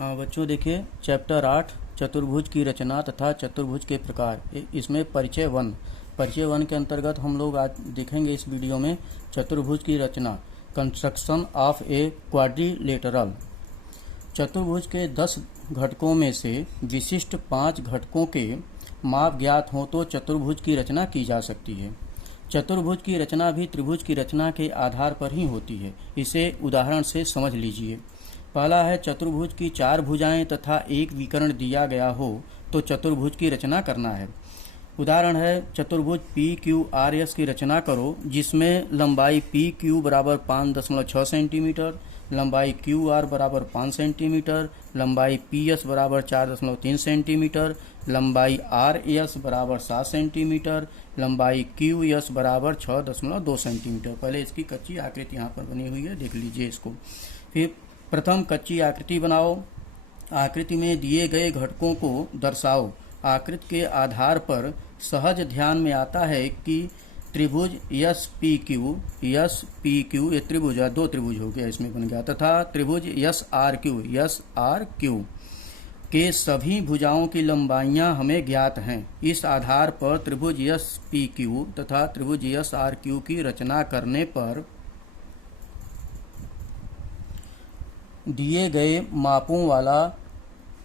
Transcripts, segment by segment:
हाँ बच्चों, देखिए चैप्टर 8 चतुर्भुज की रचना तथा चतुर्भुज के प्रकार। इसमें परिचय वन के अंतर्गत हम लोग आज देखेंगे इस वीडियो में चतुर्भुज की रचना, कंस्ट्रक्शन ऑफ ए क्वाड्रिलेटरल। चतुर्भुज के 10 घटकों में से विशिष्ट 5 घटकों के माप ज्ञात हों तो चतुर्भुज की रचना की जा सकती है। चतुर्भुज की रचना भी त्रिभुज की रचना के आधार पर ही होती है। इसे उदाहरण से समझ लीजिए। पहला है, चतुर्भुज की 4 भुजाएं तथा एक विकर्ण दिया गया हो तो चतुर्भुज की रचना करना है। उदाहरण है, चतुर्भुज पी क्यू आर एस की रचना करो जिसमें लंबाई पी क्यू बराबर 5.6 सेंटीमीटर, लंबाई क्यू आर बराबर 5 सेंटीमीटर, लंबाई पी एस बराबर 4.3 सेंटीमीटर, लंबाई आर एस बराबर 7 सेंटीमीटर, लंबाई क्यू एस बराबर 6.2 सेंटीमीटर। पहले इसकी कच्ची आकृति यहाँ पर बनी हुई है, देख लीजिए इसको। फिर प्रथम कच्ची आकृति बनाओ। आकृति में दिए गए घटकों को दर्शाओ। आकृति के आधार पर सहज ध्यान में आता है कि त्रिभुज एस पी क्यू ये त्रिभुज है, 2 त्रिभुज हो गया इसमें बन गया, तथा त्रिभुज एस आर क्यू के सभी भुजाओं की लंबाइयां हमें ज्ञात हैं। इस आधार पर त्रिभुज एस पी क्यू तथा त्रिभुज एस आर क्यू की रचना करने पर दिए गए मापों वाला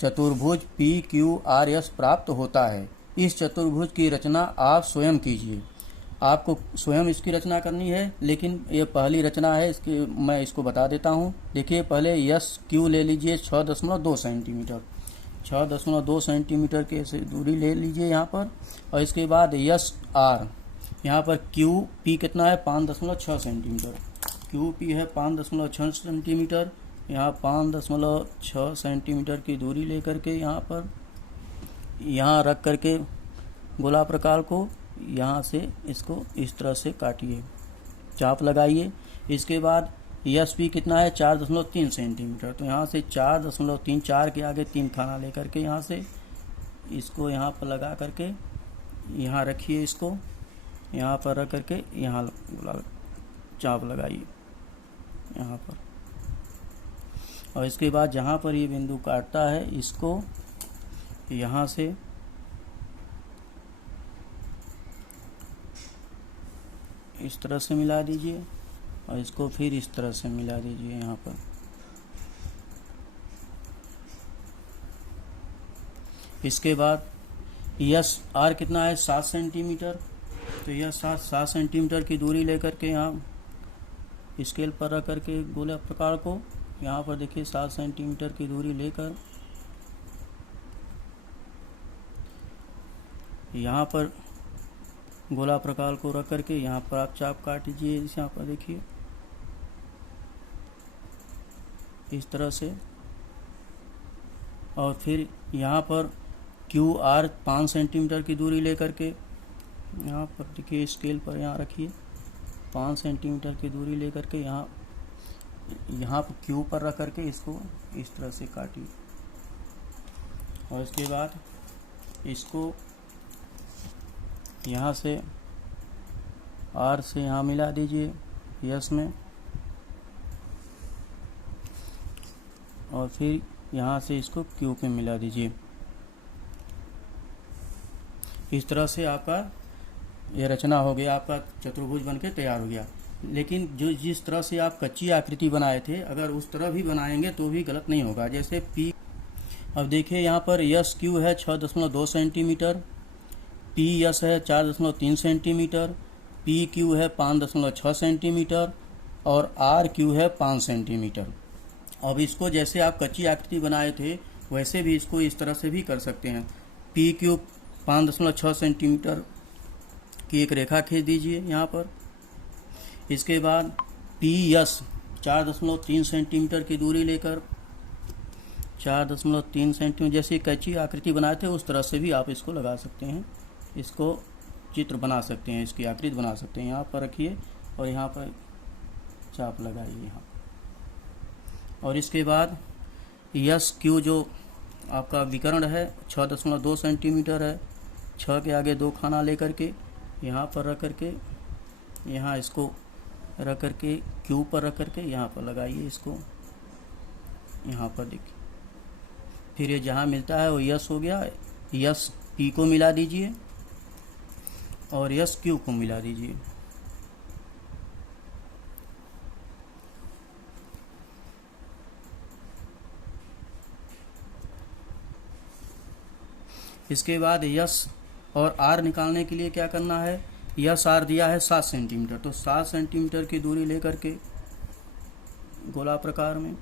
चतुर्भुज पी क्यू आर एस प्राप्त होता है। इस चतुर्भुज की रचना आप स्वयं कीजिए। आपको स्वयं इसकी रचना करनी है, लेकिन ये पहली रचना है, मैं इसको बता देता हूँ। देखिए, पहले एस क्यू ले लीजिए 6.2 सेंटीमीटर, 6.2 सेंटीमीटर के दूरी ले लीजिए यहाँ पर। और इसके बाद एस आर, यहाँ पर क्यू पी कितना है, 5.6 सेंटीमीटर। क्यू पी है 5.6 सेंटीमीटर। यहाँ 5.6 सेंटीमीटर की दूरी लेकर के यहाँ रख करके गोला प्रकार को यहाँ से इसको इस तरह से काटिए, चाप लगाइए। इसके बाद एस पी कितना है, 4.3 सेंटीमीटर। तो यहाँ से 4.3, 4 के आगे 3 खाना लेकर के यहाँ से इसको यहाँ पर लगा करके यहाँ रखिए। इसको यहाँ पर रख करके यहाँ चाप लगाइए यहाँ पर। और इसके बाद जहाँ पर ये बिंदु काटता है इसको यहाँ से इस तरह से मिला दीजिए और इसको फिर इस तरह से मिला दीजिए यहाँ पर। इसके बाद यस आर कितना है, 7 सेंटीमीटर। तो यह 7 सेंटीमीटर की दूरी लेकर के यहाँ स्केल पर रख करके गोला प्रकार को यहाँ पर देखिए 7 सेंटीमीटर की दूरी लेकर यहाँ पर गोला प्रकार को रख करके यहाँ पर आप चाप काट दीजिए। यहाँ पर देखिए इस तरह से। और फिर यहाँ पर क्यू आर 5 सेंटीमीटर की दूरी लेकर के यहाँ पर देखिए स्केल पर यहाँ रखिए, 5 सेंटीमीटर की दूरी लेकर के यहाँ पर क्यू पर रख करके इसको इस तरह से काटिए। और इसके बाद इसको यहाँ से आर से यहाँ मिला दीजिए यस में, और फिर यहाँ से इसको क्यू पे मिला दीजिए। इस तरह से आपका यह रचना हो गया, आपका चतुर्भुज बनके तैयार हो गया। लेकिन जिस तरह से आप कच्ची आकृति बनाए थे, अगर उस तरह भी बनाएंगे तो भी गलत नहीं होगा। जैसे पी, अब देखिए यहाँ पर यस क्यू है 6.2 सेंटीमीटर, पी यस है 4.3 सेंटीमीटर, पी क्यू है 5.6 सेंटीमीटर और आर क्यू है 5 सेंटीमीटर। अब इसको जैसे आप कच्ची आकृति बनाए थे वैसे भी इसको इस तरह से भी कर सकते हैं। पी क्यू 5.6 सेंटीमीटर की एक रेखा खींच दीजिए यहाँ पर। इसके बाद पी एस 4.3 सेंटीमीटर की दूरी लेकर 4.3 सेंटीमीटर जैसे कच्ची आकृति बनाए थे उस तरह से भी आप इसको लगा सकते हैं। इसको चित्र बना सकते हैं, इसकी आकृति बना सकते हैं। यहाँ पर रखिए और यहाँ पर चाप लगाइए यहाँ। और इसके बाद यस क्यू जो आपका विकर्ण है 6.2 सेंटीमीटर है, 6 के आगे 2 खाना लेकर के यहाँ पर रख करके यहाँ इसको रख करके क्यू पर रख करके यहाँ पर लगाइए इसको। यहाँ पर देखिए फिर ये जहाँ मिलता है वो यस हो गया, यस पी को मिला दीजिए और यस क्यू को मिला दीजिए। इसके बाद यस और आर निकालने के लिए क्या करना है, यस आर दिया है 7 सेंटीमीटर, तो 7 सेंटीमीटर की दूरी लेकर के गोला प्रकार में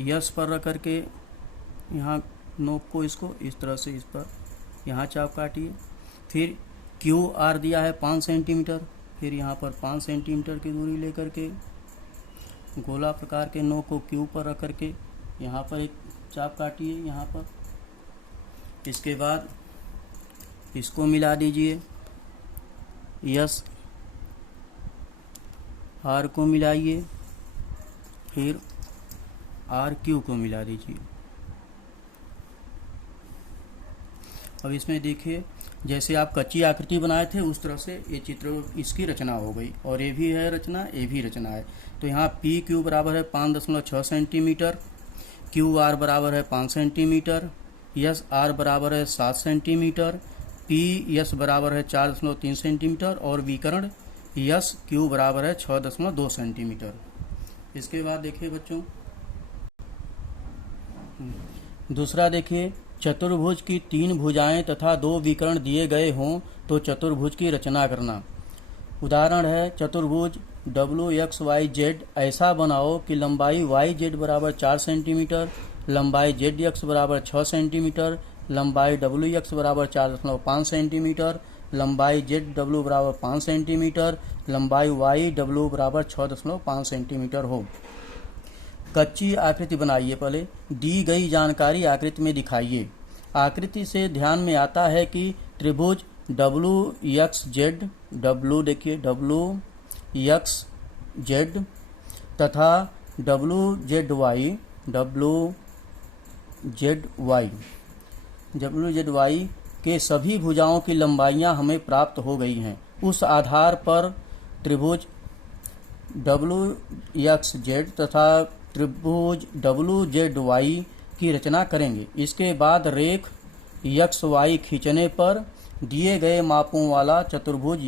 यस पर रख करके यहाँ नोक को इसको इस तरह से इस पर यहाँ चाप काटिए। फिर क्यू आर दिया है 5 सेंटीमीटर, फिर यहाँ पर 5 सेंटीमीटर की दूरी लेकर के गोला प्रकार के नोक को क्यू पर रख करके यहाँ पर एक चाप काटिए यहाँ पर। इसके बाद इसको मिला दीजिए, यस आर को मिलाइए, फिर आर क्यू को मिला दीजिए। अब इसमें देखिए जैसे आप कच्ची आकृति बनाए थे उस तरह से ये चित्र इसकी रचना हो गई, और ये भी है रचना, ये भी रचना है। तो यहाँ पी क्यू बराबर है 5.6 सेंटीमीटर, क्यू आर बराबर है 5 सेंटीमीटर, यस आर बराबर है 7 सेंटीमीटर, पी यस बराबर है 4.3 सेंटीमीटर और विकर्ण यस क्यू बराबर है 6.2 सेंटीमीटर। इसके बाद देखिए बच्चों दूसरा देखिए, चतुर्भुज की 3 भुजाएं तथा 2 विकर्ण दिए गए हों तो चतुर्भुज की रचना करना। उदाहरण है चतुर्भुज WXYZ ऐसा बनाओ कि लंबाई YZ बराबर 4 सेंटीमीटर, लंबाई ZX बराबर 6 सेंटीमीटर, लंबाई WX बराबर 4.5 सेंटीमीटर, लंबाई ZW बराबर 5 सेंटीमीटर, लंबाई YW बराबर 6.5 सेंटीमीटर हो। कच्ची आकृति बनाइए। पहले दी गई जानकारी आकृति में दिखाइए। आकृति से ध्यान में आता है कि त्रिभुज WXZ, W देखिए WXZ तथा WZY के सभी भुजाओं की लंबाइयां हमें प्राप्त हो गई हैं। उस आधार पर त्रिभुज WXZ तथा त्रिभुज WZY की रचना करेंगे। इसके बाद रेख XY खींचने पर दिए गए मापों वाला चतुर्भुज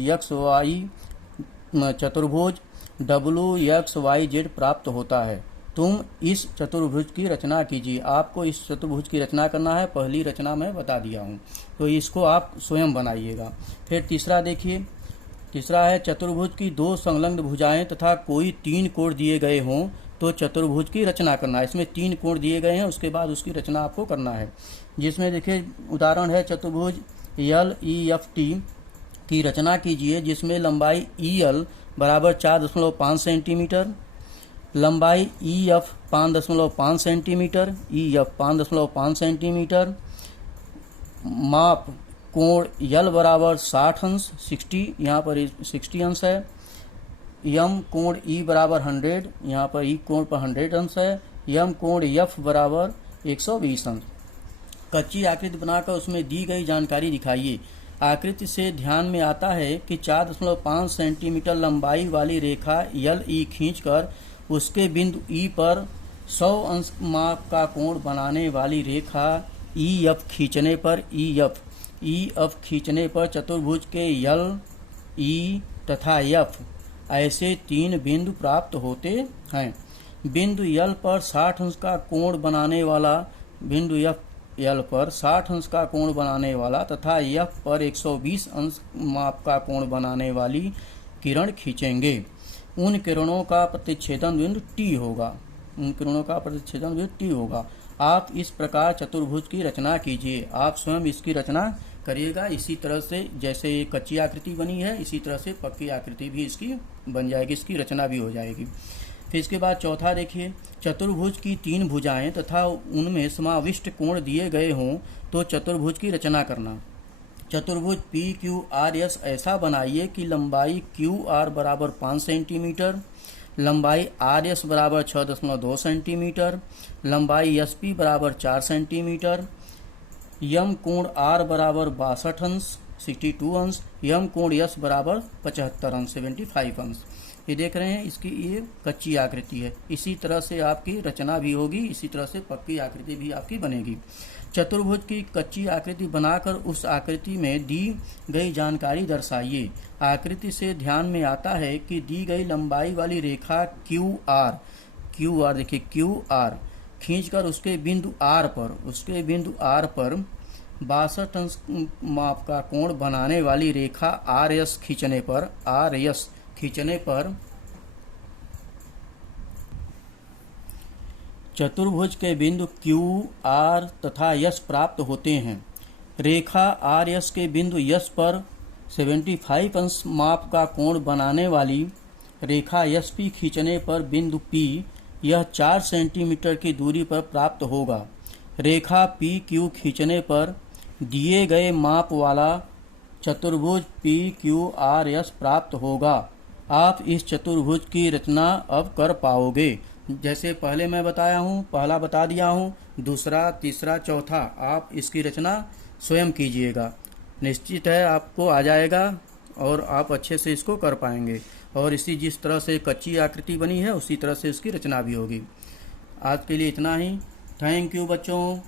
WXYZ प्राप्त होता है। तुम इस चतुर्भुज की रचना कीजिए। आपको इस चतुर्भुज की रचना करना है, पहली रचना मैं बता दिया हूँ, तो इसको आप स्वयं बनाइएगा। फिर तीसरा देखिए, तीसरा है चतुर्भुज की 2 संलग्न भुजाएं तथा कोई 3 कोण दिए गए हों तो चतुर्भुज की रचना करना है। इसमें 3 कोण दिए गए हैं, उसके बाद उसकी रचना आपको करना है। जिसमें देखिए उदाहरण है चतुर्भुज LEFT की रचना कीजिए, जिसमें लंबाई EL बराबर 4.5 सेंटीमीटर, लंबाई EF 5.5 सेंटीमीटर, EF 5.5 सेंटीमीटर, माप कोण L बराबर 60 अंश 60, यहाँ पर 60 अंश है, यम कोण E बराबर 100, यहाँ पर E कोण पर 100 अंश है, यम कोण F बराबर 120 अंश। कच्ची आकृति बनाकर उसमें दी गई जानकारी दिखाइए। आकृति से ध्यान में आता है कि 4.5 सेंटीमीटर लंबाई वाली रेखा LE खींचकर उसके बिंदु E पर 100 अंश माप का कोण बनाने वाली रेखा EF खींचने पर EF खींचने पर चतुर्भुज के L, E तथा F ऐसे 3 बिंदु प्राप्त होते हैं। बिंदु L पर 60 अंश का कोण बनाने वाला, बिंदु L पर 60 अंश का कोण बनाने वाला तथा F पर 120 अंश माप का कोण बनाने वाली किरण खींचेंगे। उन किरणों का प्रतिच्छेदन बिंदु T होगा। आप इस प्रकार चतुर्भुज की रचना कीजिए। आप स्वयं इसकी रचना करिएगा। इसी तरह से जैसे कच्ची आकृति बनी है, इसी तरह से पक्की आकृति भी इसकी बन जाएगी, इसकी रचना भी हो जाएगी। फिर इसके बाद चौथा देखिए, चतुर्भुज की 3 भुजाएं तथा उनमें समाविष्ट कोण दिए गए हों तो चतुर्भुज की रचना करना। चतुर्भुज PQRS ऐसा बनाइए कि लंबाई QR बराबर 5 सेंटीमीटर, लंबाई RS बराबर 6.2 सेंटीमीटर, लंबाई SP बराबर 4 सेंटीमीटर, यम कोण R बराबर 62 अंश 62 अंश, यम कोण S बराबर 75 अंश 75 अंश। ये देख रहे हैं, इसकी ये कच्ची आकृति है। इसी तरह से आपकी रचना भी होगी, इसी तरह से पक्की आकृति भी आपकी बनेगी। चतुर्भुज की कच्ची आकृति बनाकर उस आकृति में दी गई जानकारी दर्शाइए। आकृति से ध्यान में आता है कि दी गई लंबाई वाली रेखा क्यू आर देखिए क्यू आर खींचकर उसके बिंदु आर पर 62 अंश माप का कोण बनाने वाली रेखा आर एस खींचने पर चतुर्भुज के बिंदु क्यू आर तथा यस प्राप्त होते हैं। रेखा आर एस के बिंदु यस पर 75 अंश माप का कोण बनाने वाली रेखा एस पी खींचने पर बिंदु पी यह 4 सेंटीमीटर की दूरी पर प्राप्त होगा। रेखा पी क्यू खींचने पर दिए गए माप वाला चतुर्भुज पी क्यू आर एस प्राप्त होगा। आप इस चतुर्भुज की रचना अब कर पाओगे। जैसे पहले मैं बताया हूँ, पहला बता दिया हूँ, दूसरा, तीसरा, चौथा आप इसकी रचना स्वयं कीजिएगा। निश्चित है आपको आ जाएगा और आप अच्छे से इसको कर पाएंगे। और इसी जिस तरह से कच्ची आकृति बनी है उसी तरह से इसकी रचना भी होगी। आज के लिए इतना ही। थैंक यू बच्चों।